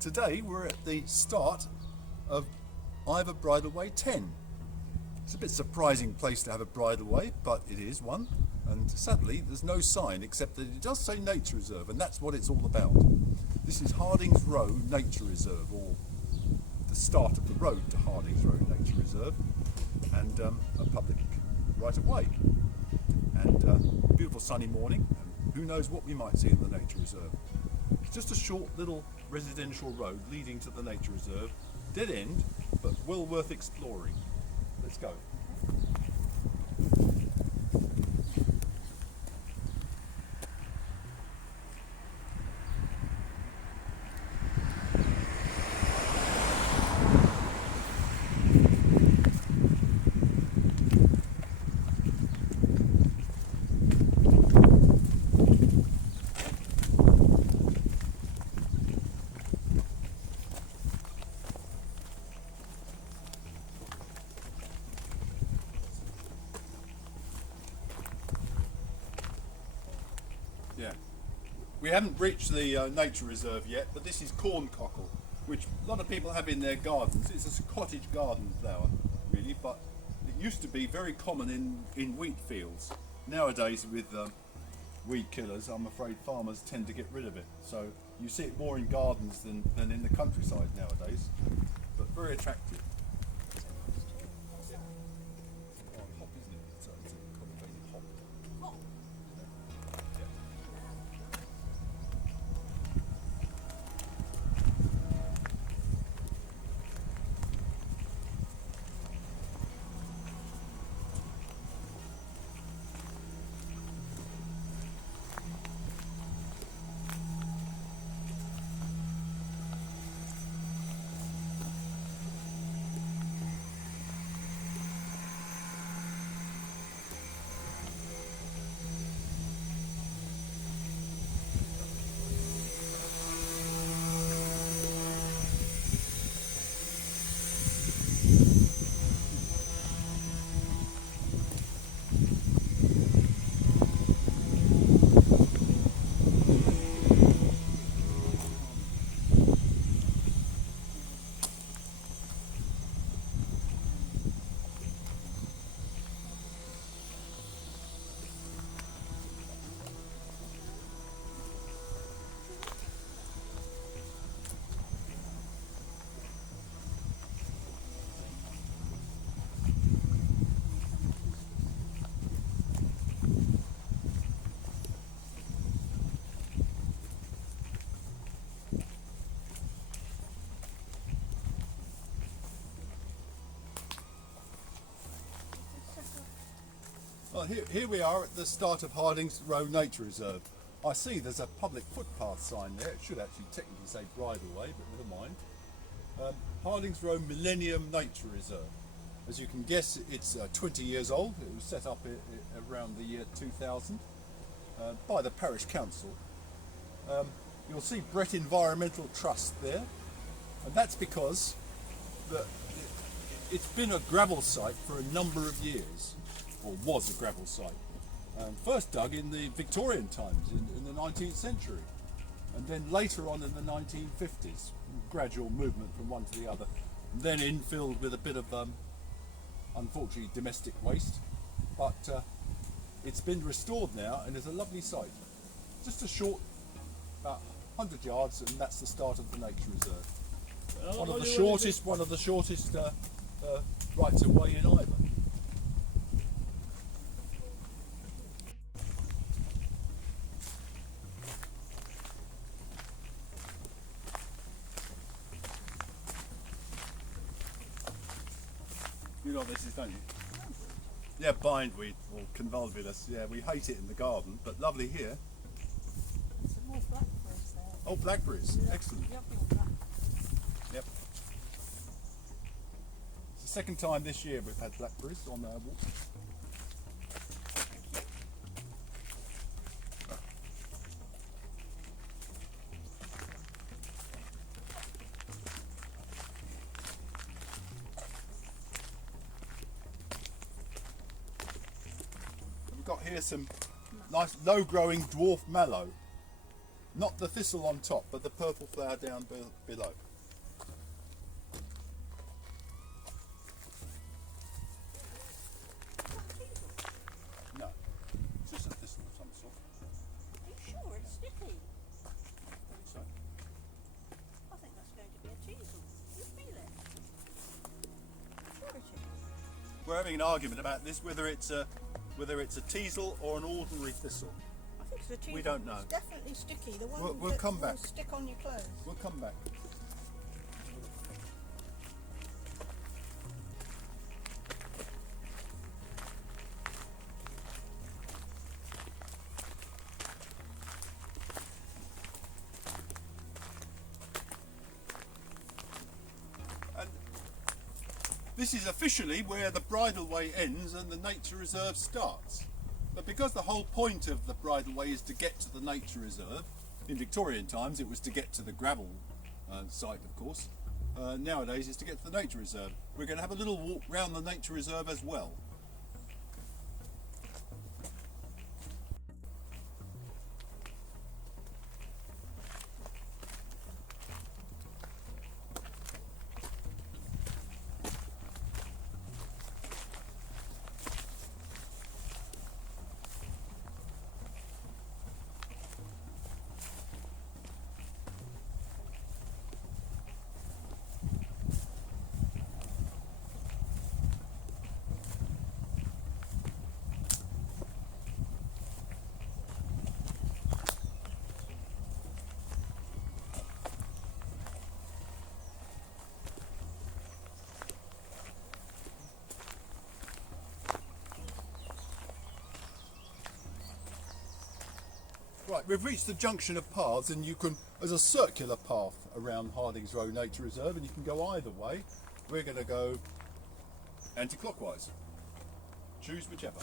Today we're at the start of Ivers Bridleway 10. It's a bit surprising place to have a bridleway, but it is one, and sadly there's no sign except that it does say Nature Reserve, and that's what it's all about. This is Hardings Row Nature Reserve, or the start of the road to Hardings Row Nature Reserve, and a public right of way. And beautiful sunny morning, and who knows what we might see in the Nature Reserve. It's just a short little residential road leading to the Nature Reserve, dead end, but well worth exploring. Let's go. Yeah, we haven't reached the Nature Reserve yet, but this is corn cockle, which a lot of people have in their gardens. It's a cottage garden flower, really, but it used to be very common in wheat fields. Nowadays, with weed killers, I'm afraid farmers tend to get rid of it. So you see it more in gardens than in the countryside nowadays, but very attractive. Hop, isn't it? It's a cultivated hop. Well, here we are at the start of Hardings Row Nature Reserve. I see there's a public footpath sign there. It should actually technically say Bridleway, but never mind. Hardings Row Millennium Nature Reserve. As you can guess, it's 20 years old. It was set up around the year 2000 by the parish council. You'll see Brett Environmental Trust there, and that's because it's been a gravel site for a number of years. Or was a gravel site. First dug in the Victorian times, in the 19th century, and then later on in the 1950s, gradual movement from one to the other, and then infilled with a bit of, unfortunately, domestic waste, but it's been restored now and is a lovely site. Just a short, about 100 yards, and that's the start of the Nature Reserve. One of the shortest rights of way in Ivers. You know what this is, don't you? Yeah, bindweed or convolvulus. Yeah, we hate it in the garden, but lovely here. Some more blackberries there. Oh, blackberries. Yeah. Excellent. Yep. It's the second time this year we've had blackberries on our walk. Got here some nice low growing dwarf mallow. Not the thistle on top, but the purple flower down below. No, it's just a thistle of some sort. Are you sure it's sticky? I think so. I think that's going to be a teasel. You feel it? Sure it is. We're having an argument about this, whether it's a teasel or an ordinary thistle. I think it's a teasel. We don't know. It's definitely sticky. The one We'll that come will back. stick on your clothes. We'll come back. And this is officially where the Bridleway ends and the nature reserve starts. But because the whole point of the Bridleway is to get to the nature reserve, in Victorian times it was to get to the gravel site, of course. Nowadays it's to get to the nature reserve. We're going to have a little walk round the nature reserve as well. Right, we've reached the junction of paths, and there's a circular path around Hardings Row Nature Reserve, and you can go either way. We're going to go anti-clockwise. Choose whichever.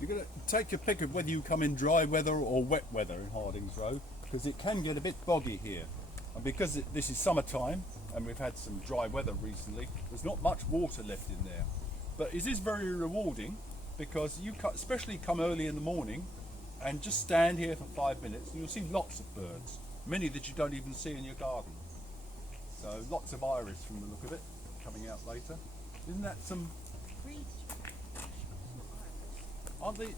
You're going to take your pick of whether you come in dry weather or wet weather in Hardings Row, because it can get a bit boggy here. And because this is summertime and we've had some dry weather recently, there's not much water left in there. But it is very rewarding, because you especially come early in the morning and just stand here for 5 minutes and you'll see lots of birds, many that you don't even see in your garden. So lots of iris from the look of it coming out later. Isn't that some... Reeds. Are these...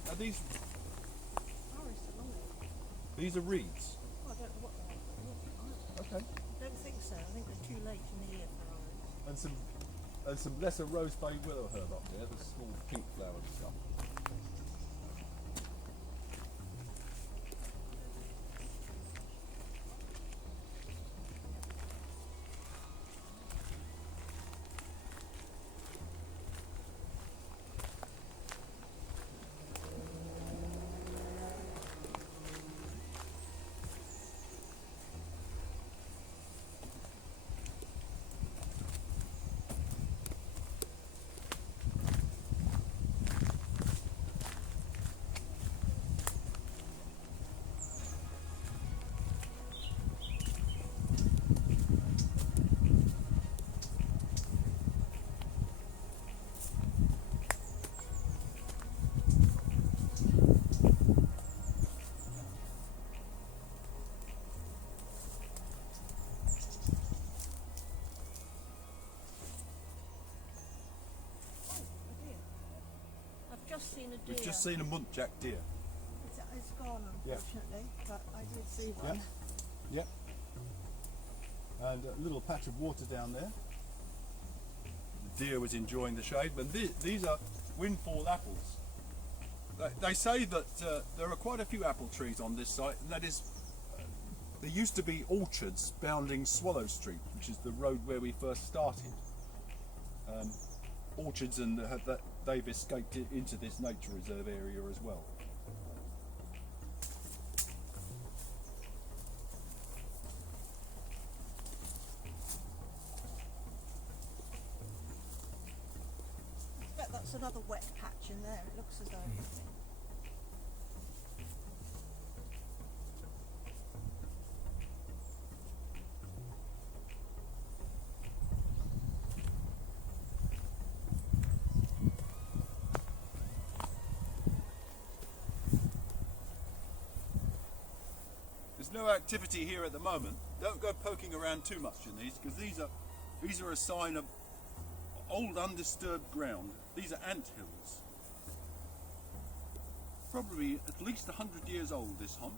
Iris along it. These are reeds? Oh, I don't know what they are. Okay. I don't think so. I think they're too late in the year for iris. And some lesser rose-bay willow herb up there, the small pink flowered stuff. I've just seen a deer. We've just seen a muntjac deer. It's gone, Yeah. unfortunately, but I did see one. Yep. And a little patch of water down there. The deer was enjoying the shade, but these are windfall apples. They say that there are quite a few apple trees on this site, and that is, there used to be orchards bounding Swallow Street, which is the road where we first started. Orchards, and they've escaped into this nature reserve area as well. rather wet patch in there. It looks as though. There's no activity here at the moment. Don't go poking around too much in these, because these are a sign of old undisturbed ground. These are ant hills. Probably at least 100 years old, this hump.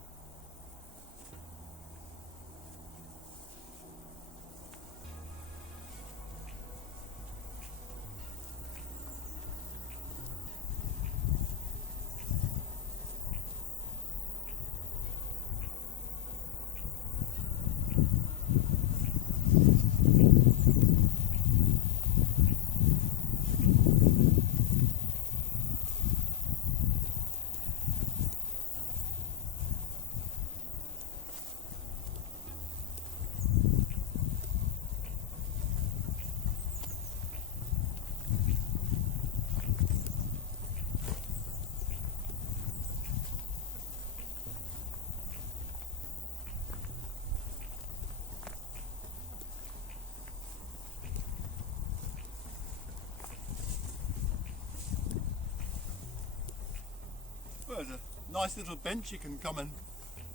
Well, there's a nice little bench. You can come and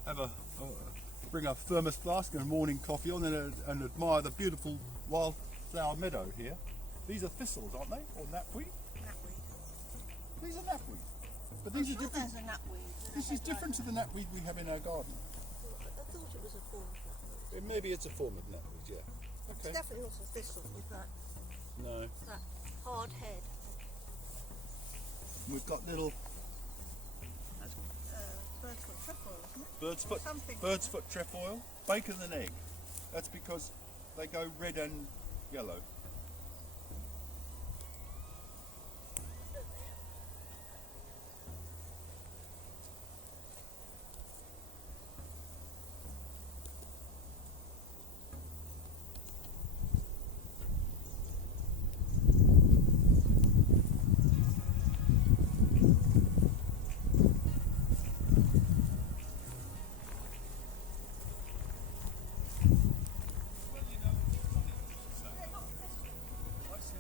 have bring a thermos flask and a morning coffee on, and admire the beautiful wildflower meadow here. These are thistles, aren't they, or knapweed? Knapweed. These are knapweed, but I'm these are sure different. there's a knapweed. This is different to the knapweed we have in our garden. I thought it was a form of knapweed. Maybe it's a form of knapweed, yeah. It's Okay. definitely not a thistle with that No. hard head. We've got little That's bird's foot trefoil, isn't it? bird's foot, Something like bird's that. foot trefoil, bacon and egg. That's because they go red and yellow. Well, you know, I see.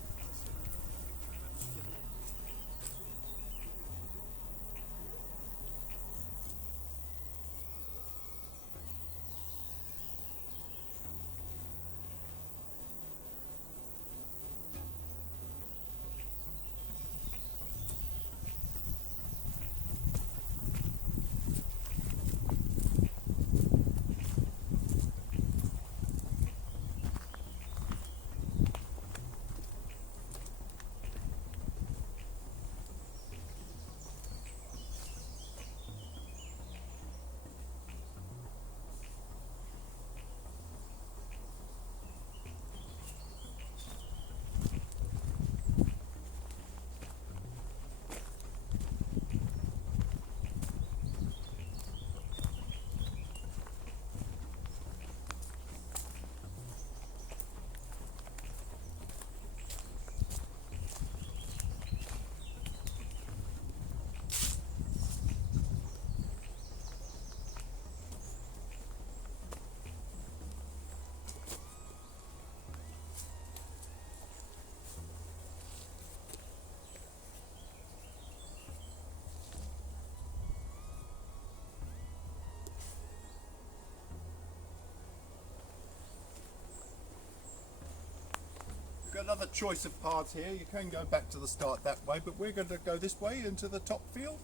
We've got another choice of paths here. You can go back to the start that way, but we're going to go this way into the top field.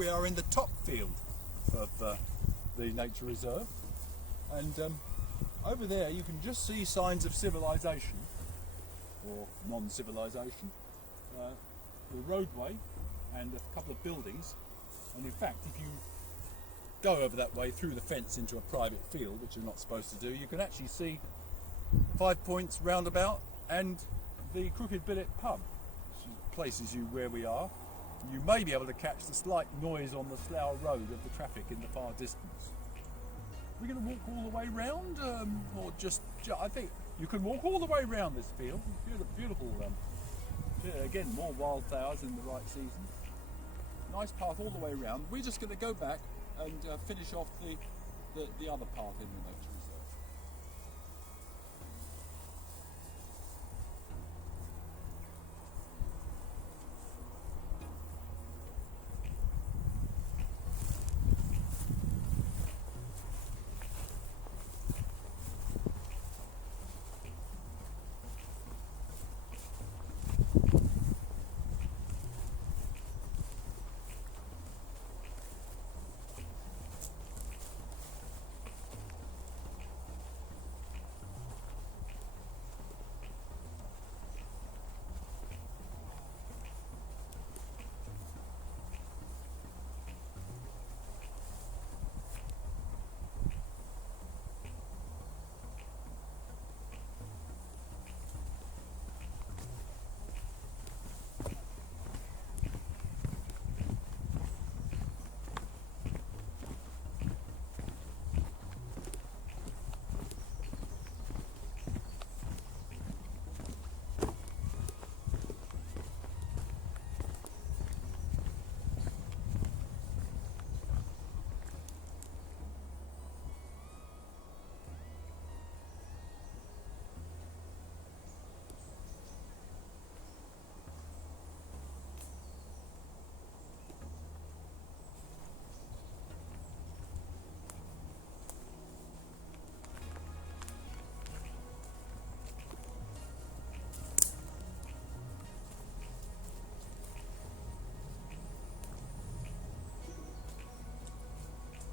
we are in the top field of the nature reserve, and over there you can just see signs of civilization or non-civilization, the roadway and a couple of buildings. And in fact, if you go over that way through the fence into a private field, which you're not supposed to do, you can actually see 5 Points roundabout and the Crooked Billet pub, which places you where we are. You may be able to catch the slight noise on the Slough Road of the traffic in the far distance. We're going to walk all the way round, or just, I think you can walk all the way round this field. Beautiful, again, more wildflowers in the right season. Nice path all the way round. We're just going to go back and finish off the other path in the nature reserve.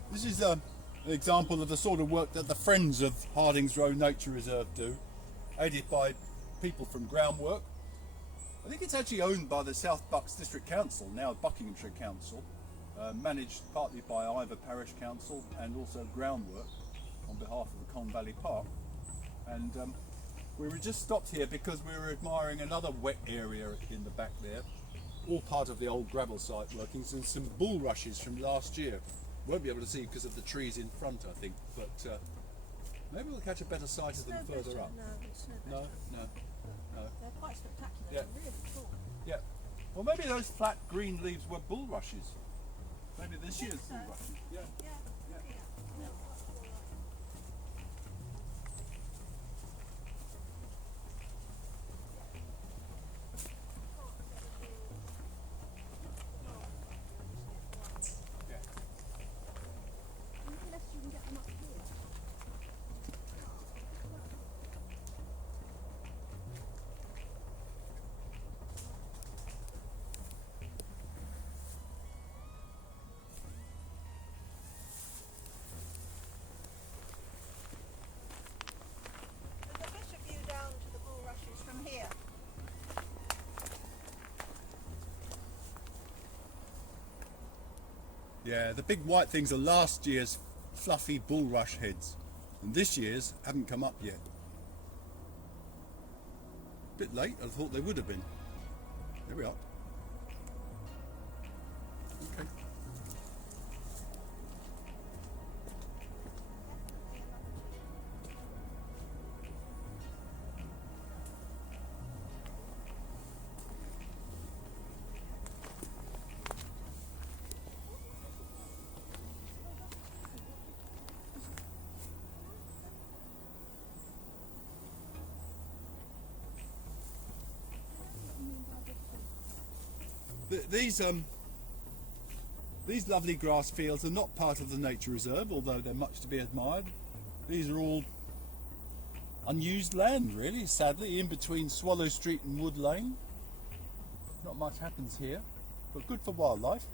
This is an example of the sort of work that the Friends of Hardings Row Nature Reserve do, aided by people from Groundwork. I think it's actually owned by the South Bucks District Council, now Buckinghamshire Council, managed partly by Ivers Parish Council and also Groundwork on behalf of the Con Valley Park. And we were just stopped here because we were admiring another wet area in the back there, all part of the old gravel site workings, and some bulrushes from last year. Won't be able to see because of the trees in front, I think, but maybe we'll catch a better sight of them further up. No. They're quite spectacular. Yeah. They're really cool. Yeah. Well, maybe those flat green leaves were bulrushes. Maybe this year's so. bulrushes. Yeah. Yeah. Unless you can get them up here. There's a better view down to the bulrushes from here. Yeah, the big white things are last year's fluffy bulrush heads, and this year's haven't come up yet. Bit late, I thought they would have been. There we are. Okay. These lovely grass fields are not part of the nature reserve, although they're much to be admired. These are all unused land, really, sadly, in between Swallow Street and Wood Lane. Not much happens here, but good for wildlife.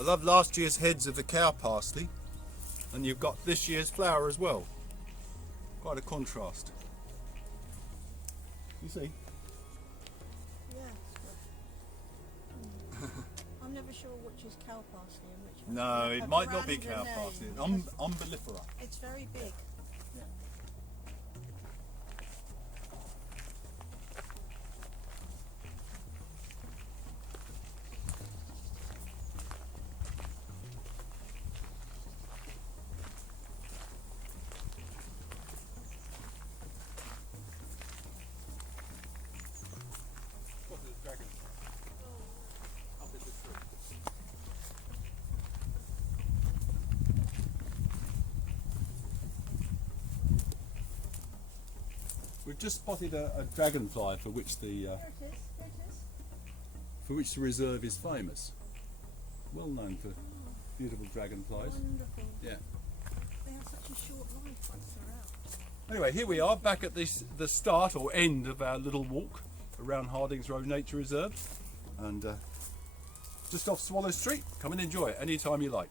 I love last year's heads of the cow parsley, and you've got this year's flower as well. Quite a contrast. You see? Yeah. I'm never sure which is cow parsley and which one. No, it I've might not be random cow name. parsley. Umbellifera. It's very big. Yeah. We've just spotted a dragonfly for which the Here it is. Here it is. for which the reserve is famous. Well known for beautiful dragonflies. Wonderful. Yeah. They have such a short life once they're out. Anyway, here we are back at the start or end of our little walk around Hardings Row Nature Reserve, and just off Swallow Street. Come and enjoy it anytime you like.